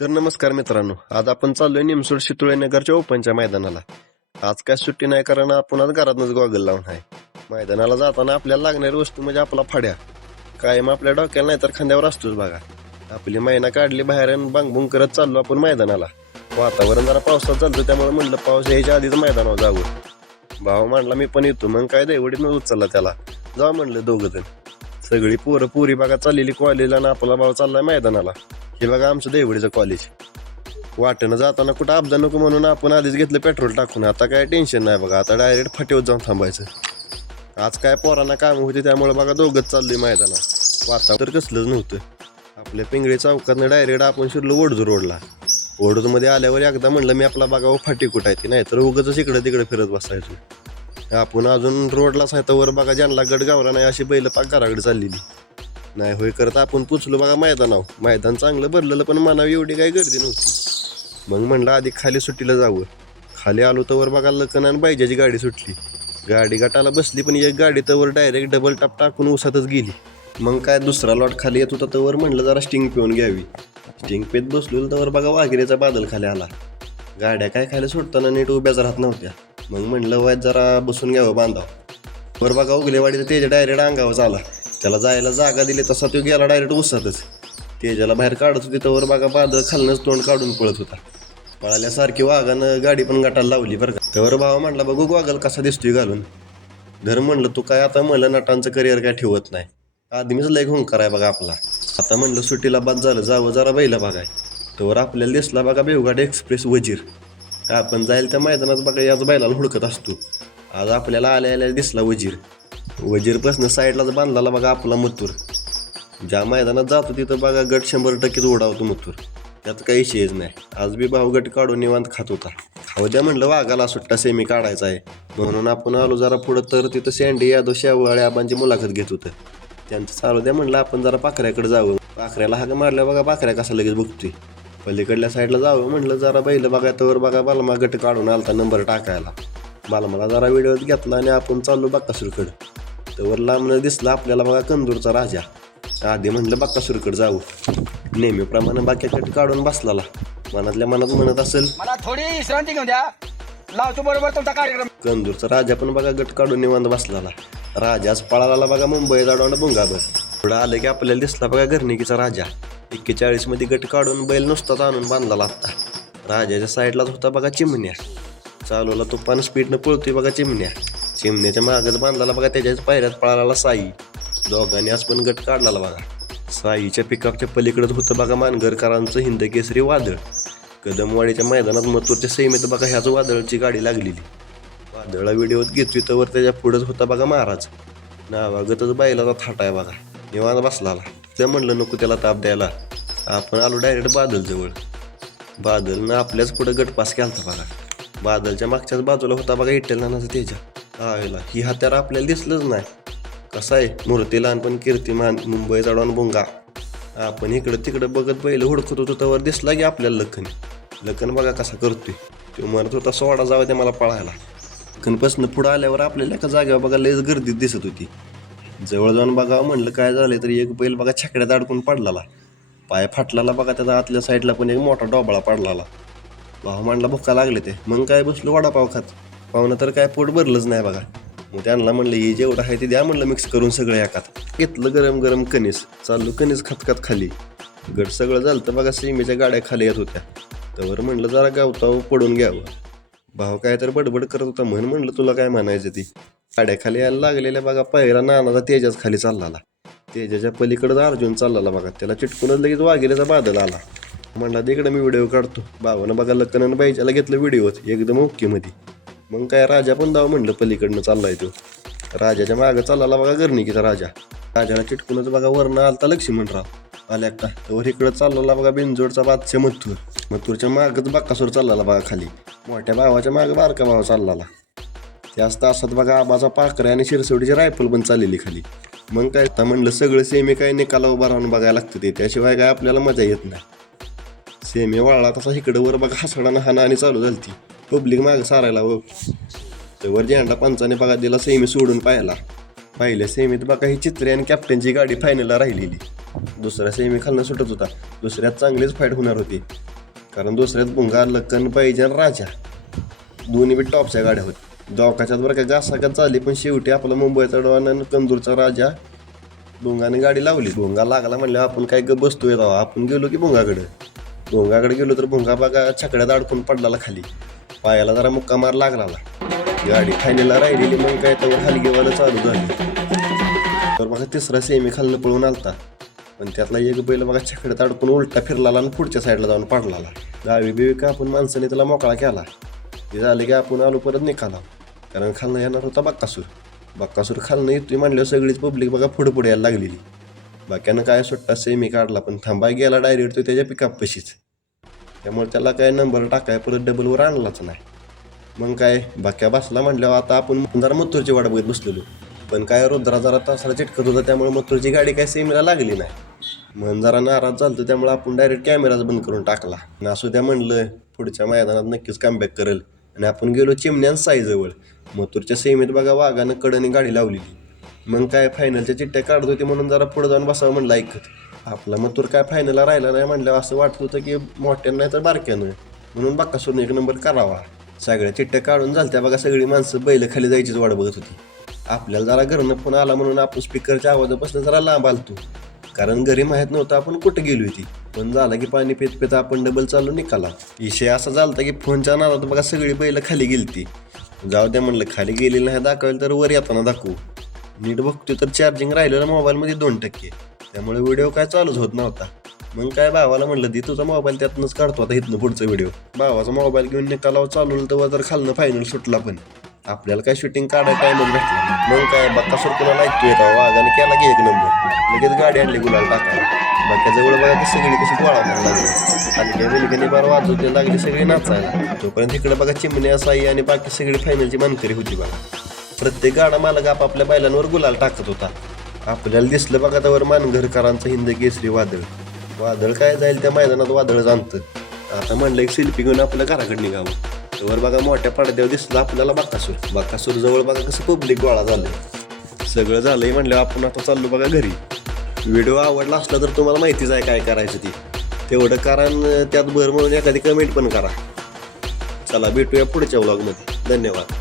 तर नमस्कार मित्रांनो, आज आपण चाललोय निमसोड शितोळे नगरच्या ओपनच्या मैदानाला. आज काय सुट्टी नाही, कारण आपण आज घरातूनच गॉगल लावून आहे. मैदानाला जाताना आपल्याला लागणारी वस्तू म्हणजे आपला फाड्या कायम आपल्या डोक्याला नाही तर खांद्यावर असतोच बघा. आपली महिना काढली बाहेर आणि बांगबुंग करत चाललो आपण मैदानाला. वातावरण जरा पावसात चालतं, त्यामुळे म्हणलं पाऊस यायच्या आधीच मैदानावर जावं. भाऊ म्हणला मी पण येतो, मग काय दैवडीनं उचलला त्याला. जा म्हणलं दोघं जण. सगळी पोरं पुरी बघा चाललेली कॉलेजला आणि आपला भाऊ चाललाय मैदानाला. हे बघा आमचं देवडीचं कॉलेज. वाटेनं जाताना कुठं अपघात नको म्हणून आपण आधीच घेतलं पेट्रोल टाकून. आता काय टेन्शन नाही बघा, आता डायरेक्ट फाटीवर जाऊन थांबायचं. आज काय पोरांना काम होती, त्यामुळे बघा दोघंच चाललोय मैदानात. वातावरण तर कसलंच नव्हतं. आपल्या पिंगळी चौकातनं डायरेक्ट आपण शिरलो वडजू रोडला. वडजूमध्ये आल्यावर एकदा म्हणलं मी आपला बघावं फाटी कुठायची, नाही तर उगाच इकडं तिकडे फिरत बसायचो. आपण अजून रोडलाच आहे तर वर बघा ज्यांना गड गावला नाही अशी बैल पाक घराकडे चाललेली. नाही होय करत आपण पुचलो बघा मैदानावर. मैदान चांगलं भरलेलं, पण मनावी एवढी काही गर्दी नव्हती. मग म्हणलं आधी खाली सुट्टीला जावं. खाली आलो तर वर बघा लखन आणि बायजाची गाडी सुटली. गाडी गटाला बसली, पण एक गाडी तर डायरेक्ट डबल टाप टाकून उसातच गेली. मग काय दुसरा लॉट खाली येत होता तर म्हणलं जरा स्टिंग पिऊन घ्यावी. स्टिंग पेत बसलो तर बघा वाघिरेचा बादल खाली आला. गाड्या काय खाली सुटताना नीट उभ्याच राहत नव्हत्या. मग म्हणलं वाय जरा बसून घ्यावं बांधावं. वर बघा उगलेवाडीचं तेजा डायरेक्ट अंगावर आला. त्याला जायला जागा दिली तसा तो गेला डायरेक्ट उसातच. तेजाला बाहेर काढत होती तर बघा बादल खालनंच तोंड काढून पळत होता. पळाल्यासारखी वाघानं गाडी पण गटाला लावली बरं का. त्यावर भावा म्हणला बघू वाघाल कसा दिसतोय घालून. धर म्हणलं तू काय आता म्हणलं नटांचं करिअर काय ठेवत नाही. आधीच लय हुंकार आहे बघा आपला. आता म्हणलं सुट्टीला बाद झालं, जावं जरा बैला बघाय. त्यावर आपल्याला दिसला बघा बेवघाट एक्सप्रेस वजीर. आपण जाईल त्या मैदानात बघा याच बैलाला हुडकत असतो. आज आपल्याला आल्या दिसला वजीर. वजीरपासून साईडलाच बांधला बघा आपला मथुर. ज्या मैदानात जातो तिथं बघा गट 100% उडावतो मथुर. त्यात काही विषयच नाही. आज बी भाऊ गट काढून निवांत खात होता. खाऊ द्या म्हणलं वाघाला सुट्टा सेमी काढायचा आहे म्हणून आपण आलो जरा पुढं. तर तिथं सँडी यादव शेवाळे आबांची मुलाखत घेत होतं. त्यांचं चालू द्या म्हणलं आपण जरा पाखऱ्याकडे जावं. पाखऱ्याला हाक मारल्या बघा पाखऱ्या कसा लगेच बघतोय. पलीकडल्या साईडला जावं म्हणलं जरा बैल बघा. तर बघा बालमा गट काढून आलता नंबर टाकायला. बालमाला जरा व्हिडिओ घेतला आणि आपण चाललो बक्कासूरकडं. तर लांबनं दिसला आपल्याला बघा कंदूरचा राजा. आधी म्हणलं बक्कासूरकडे जावं. नेहमीप्रमाणे बाक्याकडे काढून बसलाला. मनातल्या मनात म्हणत असेल मला थोडी विश्रांती घेऊन द्या, लावतो बरोबर तुमचा कार्यक्रम. कंदूरचा राजा पण बघा गट काढून निवांत बसलाला. राजाच पळाला बघा मुंबई जाडवणं भुंगाभर. पुढं आलं की आपल्याला दिसला बघा घरणिकीचा राजा. 41 मध्ये गट काढून बैल नुसताच आणून बांधला आता. राजाच्या साईडलाच होता बघा चिमण्या. चालवला तुपानं स्पीडनं पळतोय बघा चिमण्या. चिमण्याच्या मागच बांधला बघा. त्याच्याच पायऱ्यात पळाला साई. दोघांनी आज पण गट काढला बघा. साईच्या पिकअपच्या पलीकडे होतं बघा मानगरकरांचं हिंद केसरी वादळ. कदमवाडीच्या मैदानात मथुरच्या सैमेत बघा ह्याच वादळची गाडी लागलेली. वादळा व्हिडिओत घेतोय तर त्याच्या पुढंच होता बघा महाराज. नावागतच बैलाचा थाटा आहे बघा. निवांत बसला. ते म्हणलं नको त्याला ताप द्यायला. आपण आलो डायरेक्ट बादलजवळ. बादलनं आपल्याच पुढं गट पास केलता बघा. बादलच्या मागच्याच बाजूला होता बघा इटेल नानाचा तेजा. आयला ही हत्यार आपल्याला दिसलंच नाही. कसं आहे मूर्ती लहानपण कीर्तिमान मुंबई जाडवण भुंगा. आपण इकडं तिकडं बघत बैल हुडकत होतो त्यावर दिसला की आपल्याला लखन. लखन बघा कसा करतोय. तो म्हणत होता सोडा जावं ते मला पळायला. लखनपासून पुढं आल्यावर आपल्याला एका जागेवर बघा लयच गर्दीत दिसत होती. जवळ जाऊन बघावं म्हणलं काय झालं तरी एक बैल बघा छकड्यात अडकून पडलाला. पाय फाटलाला बघा. त्याचा आतल्या साईडला पण एक मोठा डोबळा पडलाला. भाऊ म्हणला भुक्का लागले ते. मग काय बसलो वडापाव खात. पाहुणं तर काय पोट भरलंच नाही बघा. मग त्यांना म्हणलं हे जेवढं आहे ते द्या म्हणलं मिक्स करून सगळं एकात. घेतलं गरम गरम कणीस. चाललो कणीस खात खाली. गट सगळं झालं तर बघा सीमेच्या गाड्या खाली येत होत्या. त्यावर म्हणलं जरा गावताव पडून घ्यावं. भाऊ काय तर बडबड करत होता. म्हणलं तुला काय म्हणायचं ती. गाड्या खाली यायला लागलेल्या बघा. पहिला नानाचा तेजाच खाली चालला. तेजाच्या पलीकडं अर्जुन चालला बघा. त्याला चिटकूनच लगेच वाघिरेचा बादल आला. म्हणला तिकडं मी व्हिडिओ काढतो. भावानं बघा लखननं बाईच्याला घेतलं व्हिडिओत एकदम ओके मध्ये. मग काय राजा पण दाव म्हणलं पलीकडनं चाललाय तो. राजाच्या मागं चालला बघा घरणिकीचा राजा. राजाला चिटकूनच बघा वरनं आलता लक्ष्मणराव आल्या का. तर इकडं चालला बघा बिनजोडचा बादशा मथुर. मथुरच्या मागच बक्कासूर चालला बघा खाली. मोठ्या भावाच्या मागं बारका भाव चालला. त्याच तासात बघा आबाचा पाखऱ्या आणि शिरसवडीची रायफल पण चाललेली खाली. मग काय आता म्हणलं सगळं सेमी काय निकाला उभा राहून बघायला लागतं ते. त्याशिवाय काय आपल्याला मजा येत नाही. सेमी वाळला तसा इकडं वर बघा हसडानं हाणाहाणी चालू झाली. पब्लिक मागं सारायला व त्यावर झेंडा पंचाने बघा दिला सेमी सोडून पाहिला. पहिल्या सेमीत बघा ही चित्रे आणि कॅप्टनची गाडी फायनलला राहिलेली. दुसऱ्या सेमी खालनं सुटत होता. दुसऱ्यात चांगलीच फाईट होणार होती, कारण दुसऱ्यात भुंगा, लक्कन, पाहिजे आणि राजा दोन्ही बी टॉपच्या गाड्या होत्या. दोघाच्यात बरं का घासाघात झाली, पण शेवटी आपला मुंबईचा डॉन आणि कंदूरचा राजा भुंगाने गाडी लावली. भुंगा लागला म्हणल्यावर आपण काय ग बसतोय राव. आपण गेलो की भुंगाकडे गेलो तर भुंगा बघा छकड्यात अडकून पडला खाली. पायाला जरा मुक्का मार लागला. गाडी फायनलला राहिलेली, मग काय त्यावर हलगेवाला चालू झाली. तर बघा तिसरा सेमी खालनं पळून आलता, पण त्यातला एक बैल बघा छकड्यात अडकून उलटा फिरला आणि पुढच्या साईडला जाऊन पडला. डावी बिवी का आपण माणसाने त्याला मोकळा केला. ते झाले की आपण आलो परत निघाला, कारण खालनं येणार होता बक्कासूर खालनं येतोय म्हणल्यावर सगळीच पब्लिक बघा पुढे यायला लागलेली. बाक्यानं काय सुट्टा सेमी काढला, पण थांबाय गेला डायरेक्ट तो त्याच्या पिकअप पशीच. त्यामुळे त्याला काय नंबर टाकाय परत डबलवर आणलाच नाही. मग काय बाक्या बसला म्हणल्यावर आता आपण जरा मथुरची वाट बघत बसलेलो, पण काय रुद्रा जरा तासाला चिटकत होता, त्यामुळे मथुरची गाडी काय सेमीला लागली नाही. मन जरा नाराज झालं, त्यामुळे आपण डायरेक्ट कॅमेराच बंद करून टाकला. आणि असू द्या म्हणलं, पुढच्या मैदानात नक्कीच कमबॅक करेल. आणि आपण गेलो चिमण्यान साईजवळ. मथुरच्या सेमीत बघा वाघानं कडनी गाडी लावलेली. मग काय फायनलच्या चिठ्ठ्या काढत होती म्हणून जरा पुढे जाऊन बसावं म्हणलं ऐकत. आपला मथुर काय फायनलला राहिला नाही म्हणल्यावर असं वाटत होतं की मोठ्यानं नाही तर बारक्यानं, म्हणून बक्कासूरने एक नंबर करावा. सगळ्या चिठ्ठ्या काढून झालत्या बघा. सगळी माणसं बैल खाली जायचीच वाट बघत होती. आपल्याला जरा घरनं फोन आला म्हणून आपण स्पीकरच्या आवाजापासून जरा लांब आलतो, कारण घरी माहीत नव्हतं आपण कुठं गेलो होती. पण झालं की पाणी पित पित आपण डबल चालू निघाला. विषय असा झाला की फोनच्या नादात बघा सगळी बैल खाली गेलती. जाऊ द्या म्हणलं, खाली गेलेली नाही दाखवायला तर वर येताना दाखवू. नीट बघतो तर चार्जिंग राहिलेलं मोबाईलमध्ये 2%, त्यामुळे व्हिडिओ काय चालूच होत नव्हता. मग काय भावाला म्हणलं दे तुझा मोबाईल, त्यातनंच काढतो आता इथनं पुढचा व्हिडिओ. भावाचा मोबाईल घेऊन निकालावर चालवलं तेव्हा जर खालनं फायनल सुटला, पण आपल्याला काय शूटिंग काढायला टाइमच भेटला. मग काय बक्कासूर कुणाला ऐकतो येतात, वाघाने केला की एक नंबर. लगेच गाडी आणली गुलाल टाकायला. बाक्याजवळ बघा की सगळी कशी गोळा करायला लागली. आणि मुलग्याने बार वाजवते लागली सगळी नाचायला. तोपर्यंत इकडे बघा चिमण्या, साई आणि बाकी सगळी फायनलची मानकरी होती बघा. प्रत्येक गाडा मालक आपापल्या बैलांवर गुलाल टाकत होता. आपल्याला दिसलं बघा त्यावर मानघरकरांचं हिंद केसरी वादळ काय जाईल त्या मैदानात वादळ जाणतं. आता म्हणलं एक सेल्फी घेऊन आपल्या घराकडे निघावं. त्यावर बघा मोठ्या पडद्यावर दिसलं आपल्याला बक्कासूर जवळ बघा कसं पब्लिक गोळा झालंय. सगळं झालंय म्हणल्यावर आपण आता चाललो बघा घरी. व्हिडिओ आवडला असला तर तुम्हाला माहितीच आहे काय करायचं ती तेवढं, कारण त्यात भर म्हणून एखादी कमेंट पण करा. चला भेटूया पुढच्या व्लॉगमध्ये. धन्यवाद.